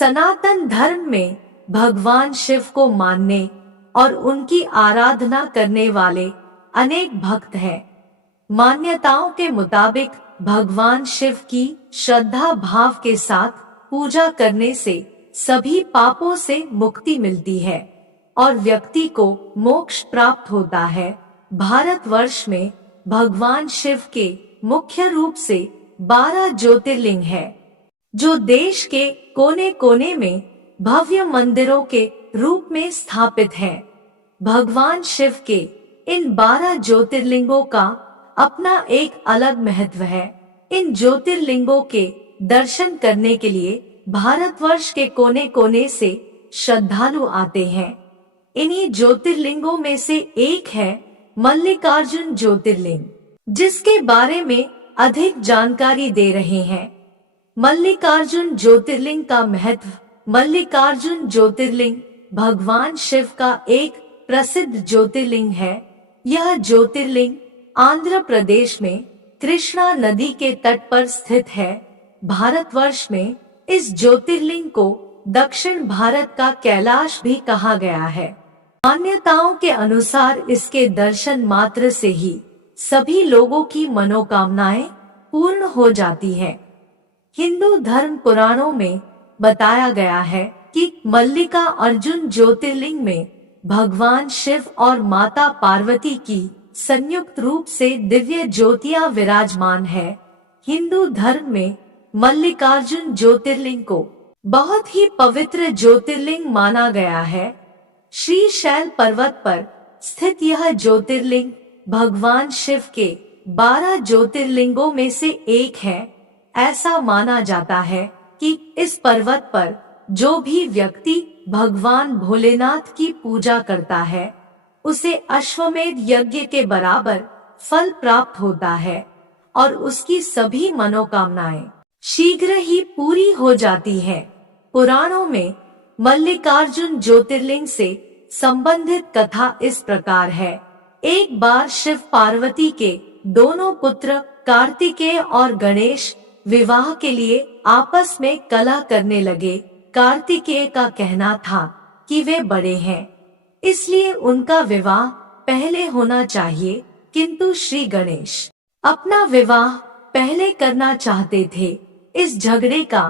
सनातन धर्म में भगवान शिव को मानने और उनकी आराधना करने वाले अनेक भक्त हैं। मान्यताओं के मुताबिक भगवान शिव की श्रद्धा भाव के साथ पूजा करने से सभी पापों से मुक्ति मिलती है और व्यक्ति को मोक्ष प्राप्त होता है। भारतवर्ष में भगवान शिव के मुख्य रूप से 12 ज्योतिर्लिंग है, जो देश के कोने कोने में भव्य मंदिरों के रूप में स्थापित हैं। भगवान शिव के इन 12 ज्योतिर्लिंगों का अपना एक अलग महत्व है। इन ज्योतिर्लिंगों के दर्शन करने के लिए भारतवर्ष के कोने कोने से श्रद्धालु आते हैं। इन्हीं ज्योतिर्लिंगों में से एक है मल्लिकार्जुन ज्योतिर्लिंग, जिसके बारे में अधिक जानकारी दे रहे हैं। मल्लिकार्जुन ज्योतिर्लिंग का महत्व। मल्लिकार्जुन ज्योतिर्लिंग भगवान शिव का एक प्रसिद्ध ज्योतिर्लिंग है। यह ज्योतिर्लिंग आंध्र प्रदेश में कृष्णा नदी के तट पर स्थित है। भारतवर्ष में इस ज्योतिर्लिंग को दक्षिण भारत का कैलाश भी कहा गया है। मान्यताओं के अनुसार इसके दर्शन मात्र से ही सभी लोगों की मनोकामनाएं पूर्ण हो जाती हैं। हिंदू धर्म पुराणों में बताया गया है कि मल्लिका अर्जुन ज्योतिर्लिंग में भगवान शिव और माता पार्वती की संयुक्त रूप से दिव्य ज्योतियां विराजमान है। हिंदू धर्म में मल्लिकार्जुन ज्योतिर्लिंग को बहुत ही पवित्र ज्योतिर्लिंग माना गया है। श्रीशैल पर्वत पर स्थित यह ज्योतिर्लिंग भगवान शिव के 12 ज्योतिर्लिंगों में से एक है। ऐसा माना जाता है कि इस पर्वत पर जो भी व्यक्ति भगवान भोलेनाथ की पूजा करता है, उसे अश्वमेध यज्ञ के बराबर फल प्राप्त होता है और उसकी सभी मनोकामनाएं शीघ्र ही पूरी हो जाती है। पुराणों में मल्लिकार्जुन ज्योतिर्लिंग से संबंधित कथा इस प्रकार है। एक बार शिव पार्वती के दोनों पुत्र कार्तिकेय और गणेश विवाह के लिए आपस में कलह करने लगे। कार्तिकेय का कहना था कि वे बड़े हैं, इसलिए उनका विवाह पहले होना चाहिए, किंतु श्री गणेश अपना विवाह पहले करना चाहते थे। इस झगड़े का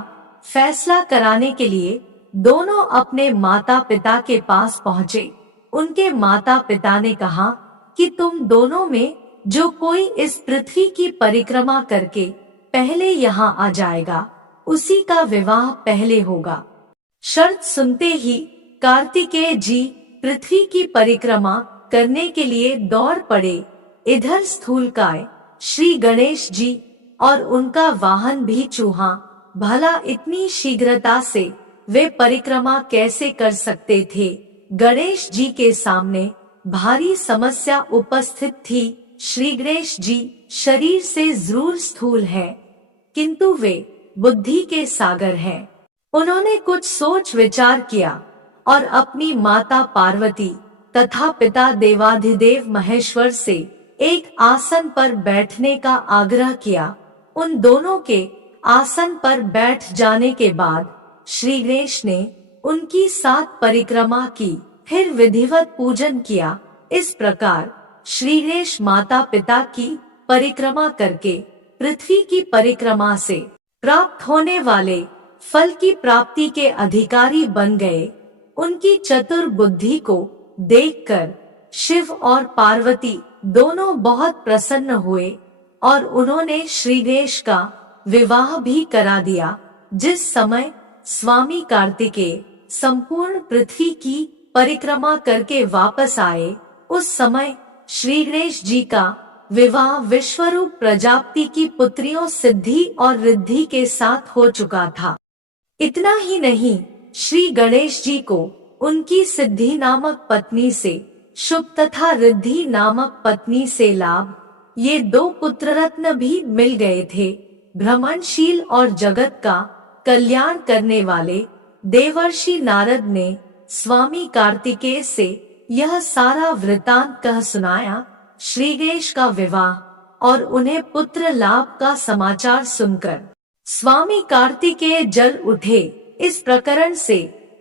फैसला कराने के लिए दोनों अपने माता पिता के पास पहुँचे। उनके माता पिता ने कहा कि तुम दोनों में जो कोई इस पृथ्वी की परिक्रमा करके पहले यहाँ आ जाएगा, उसी का विवाह पहले होगा। शर्त सुनते ही कार्तिकेय जी पृथ्वी की परिक्रमा करने के लिए दौड़ पड़े। इधर स्थूलकाय श्री गणेश जी और उनका वाहन भी चूहा। भला इतनी शीघ्रता से वे परिक्रमा कैसे कर सकते थे? गणेश जी के सामने भारी समस्या उपस्थित थी। श्री गणेश जी शरीर से जरूर स्थूल हैं, किंतु वे बुद्धि के सागर हैं। उन्होंने कुछ सोच विचार किया और अपनी माता पार्वती तथा पिता देवाधिदेव महेश्वर से एक आसन पर बैठने का आग्रह किया। उन दोनों के आसन पर बैठ जाने के बाद श्री गणेश ने उनकी 7 परिक्रमा की, फिर विधिवत पूजन किया। इस प्रकार श्री गणेश माता पिता की परिक्रमा करके पृथ्वी की परिक्रमा से प्राप्त होने वाले फल की प्राप्ति के अधिकारी बन गए। उनकी चतुर बुद्धि को देखकर शिव और पार्वती दोनों बहुत प्रसन्न हुए और उन्होंने श्री गणेश का विवाह भी करा दिया। जिस समय स्वामी कार्तिकेय संपूर्ण पृथ्वी की परिक्रमा करके वापस आए, उस समय श्री गणेश जी का विवाह विश्वरूप प्रजापति की पुत्रियों सिद्धि और रिद्धि के साथ हो चुका था। इतना ही नहीं, श्री गणेश जी को उनकी सिद्धि नामक पत्नी से शुभ तथा रिद्धि नामक पत्नी से लाभ, ये 2 पुत्र रत्न भी मिल गए थे। भ्रमणशील और जगत का कल्याण करने वाले देवर्षि नारद ने स्वामी कार्तिकेय से यह सारा वृतांत कह सुनाया। श्री गणेश का विवाह और उन्हें पुत्र लाभ का समाचार सुनकर स्वामी कार्तिकेय जल उठे। इस प्रकरण से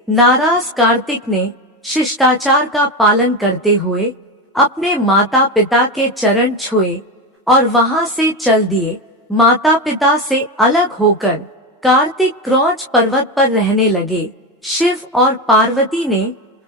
नाराज कार्तिक ने शिष्टाचार का पालन करते हुए अपने माता पिता के चरण छुए और वहां से चल दिए। माता पिता से अलग होकर कार्तिक क्रौंच पर्वत पर रहने लगे। शिव और पार्वती ने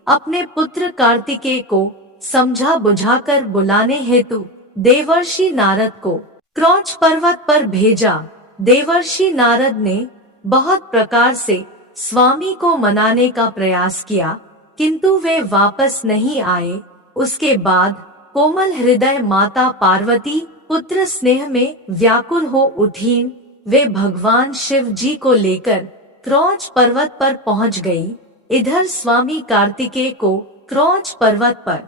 अपने पुत्र कार्तिकेय को समझा बुझाकर बुलाने हेतु देवर्षि नारद को क्रौंच पर्वत पर भेजा। देवर्षि नारद ने बहुत प्रकार से स्वामी को मनाने का प्रयास किया, किंतु वे वापस नहीं आए। उसके बाद कोमल हृदय माता पार्वती पुत्र स्नेह में व्याकुल हो उठीं। वे भगवान शिव जी को लेकर क्रौंच पर्वत पर पहुंच गई। इधर स्वामी कार्तिकेय को क्रौंच पर्वत पर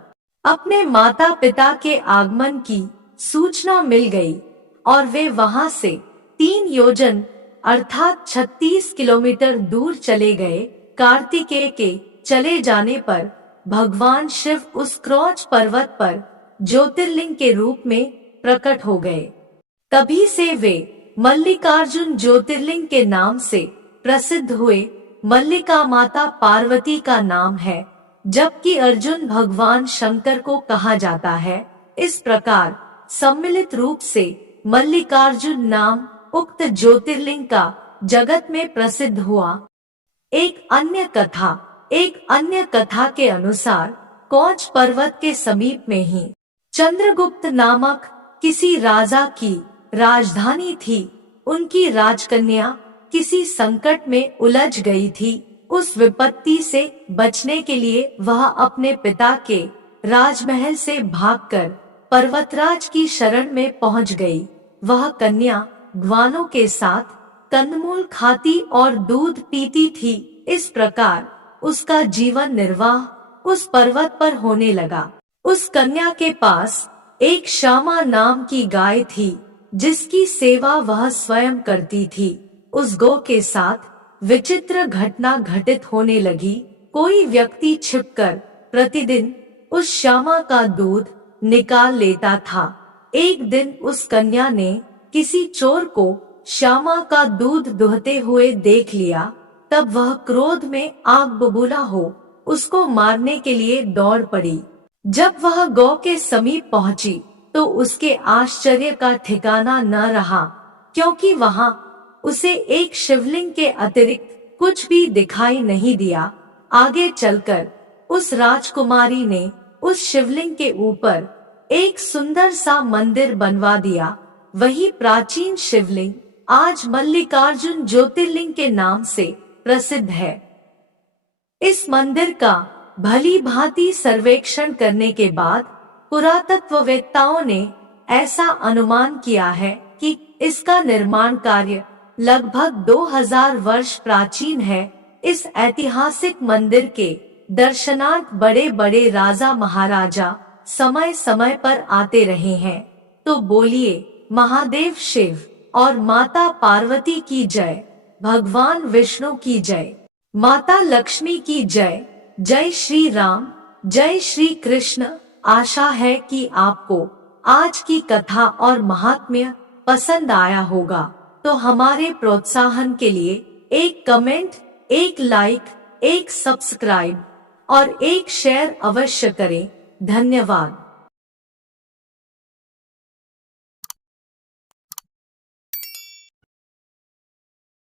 अपने माता पिता के आगमन की सूचना मिल गई और वे वहां से 3 योजन अर्थात 36 किलोमीटर दूर चले गए। कार्तिकेय के चले जाने पर भगवान शिव उस क्रौंच पर्वत पर ज्योतिर्लिंग के रूप में प्रकट हो गए। तभी से वे मल्लिकार्जुन ज्योतिर्लिंग के नाम से प्रसिद्ध हुए। मल्लिका माता पार्वती का नाम है, जबकि अर्जुन भगवान शंकर को कहा जाता है। इस प्रकार सम्मिलित रूप से मल्लिकार्जुन नाम उक्त ज्योतिर्लिंग का जगत में प्रसिद्ध हुआ। एक अन्य कथा के अनुसार क्रौंच पर्वत के समीप में ही चंद्रगुप्त नामक किसी राजा की राजधानी थी। उनकी राजकन्या किसी संकट में उलझ गई थी। उस विपत्ति से बचने के लिए वह अपने पिता के राजमहल से भागकर पर्वतराज की शरण में पहुंच गई। वह कन्या ग्वालों के साथ कंदमूल खाती और दूध पीती थी। इस प्रकार उसका जीवन निर्वाह उस पर्वत पर होने लगा। उस कन्या के पास एक श्यामा नाम की गाय थी, जिसकी सेवा वह स्वयं करती थी। उस गौ के साथ विचित्र घटना घटित होने लगी। कोई व्यक्ति छिपकर प्रतिदिन उस श्यामा का दूध निकाल लेता था। एक दिन उस कन्या ने किसी चोर को श्यामा का दूध दुहते हुए देख लिया। तब वह क्रोध में आग बबूला हो उसको मारने के लिए दौड़ पड़ी। जब वह गौ के समीप पहुंची तो उसके आश्चर्य का ठिकाना न रहा, क्योंकि वहां उसे एक शिवलिंग के अतिरिक्त कुछ भी दिखाई नहीं दिया। आगे चलकर उस राजकुमारी ने उस शिवलिंग के ऊपर एक सुंदर सा मंदिर बनवा दिया। वही प्राचीन शिवलिंग आज मल्लिकार्जुन ज्योतिर्लिंग के नाम से प्रसिद्ध है। इस मंदिर का भली भांति सर्वेक्षण करने के बाद पुरातत्ववेत्ताओं ने ऐसा अनुमान किया है कि इसका निर्माण कार्य लगभग 2000 वर्ष प्राचीन है। इस ऐतिहासिक मंदिर के दर्शनार्थ बड़े बड़े राजा महाराजा समय समय पर आते रहे हैं। तो बोलिए महादेव शिव और माता पार्वती की जय, भगवान विष्णु की जय, माता लक्ष्मी की जय। जय श्री राम, जय श्री कृष्ण। आशा है कि आपको आज की कथा और महात्म्य पसंद आया होगा। तो हमारे प्रोत्साहन के लिए एक कमेंट, एक लाइक, एक सब्सक्राइब और एक शेयर अवश्य करें। धन्यवाद।